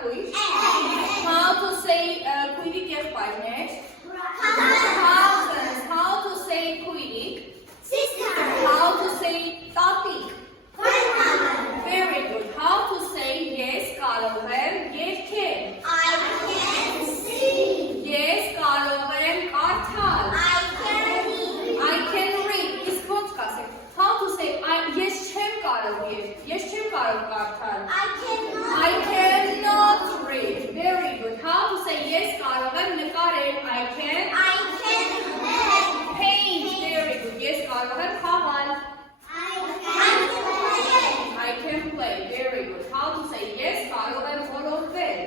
Ուրախույս. How to say քույրիկ եղբայրներ. Cousins. How to say քույրիկ. How to say տատիկ. Very good. How to say ես կարող եմ երգել. Ես կարող եմ կարդալ. I can read. Իսկ ոնց կասեք? How to say ես չեմ կարող կարդալ. I cannot read. Very good. How to say yes կարող եմ նկարել. I can paint. Very good. Yes կարող եմ խաղալ. I can play. Very good. How to say yes կարող եմ որոնվել.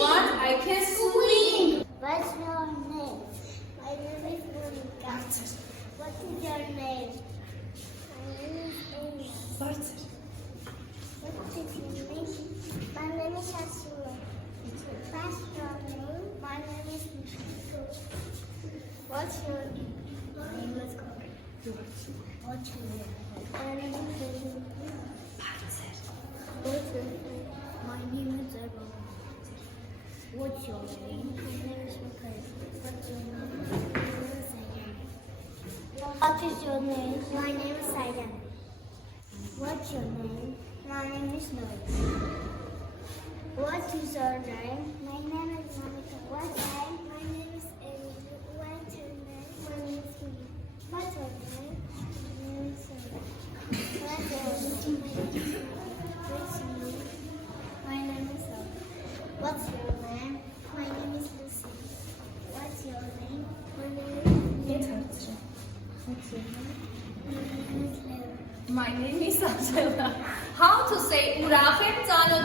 What? I can swing. What's your name? My name is Monica. What is your name? My name is Amy. What is your name? My name is Ashima. What's your name? My name is Nishiko. What's your name? My name is Corey. What's your name? My name is Lily. What's your name? My name is Evan. What's your name? My name is Mikhail. What's your name? My name is Sayan. What is your name? My name is Sayan. What's your name? My name is Noel. What is your name? My name is Monica. What's your name? My name is Amy. What's your name? My name is Mimi. What's your name? My name is Sarah. What's your name? What's your name? My name is Sarah. What's your name? My name is Lucy. What's your name? My name is What's your name? My name is Leo. My name is Angela. How to say ուրախ եմ ծանոթ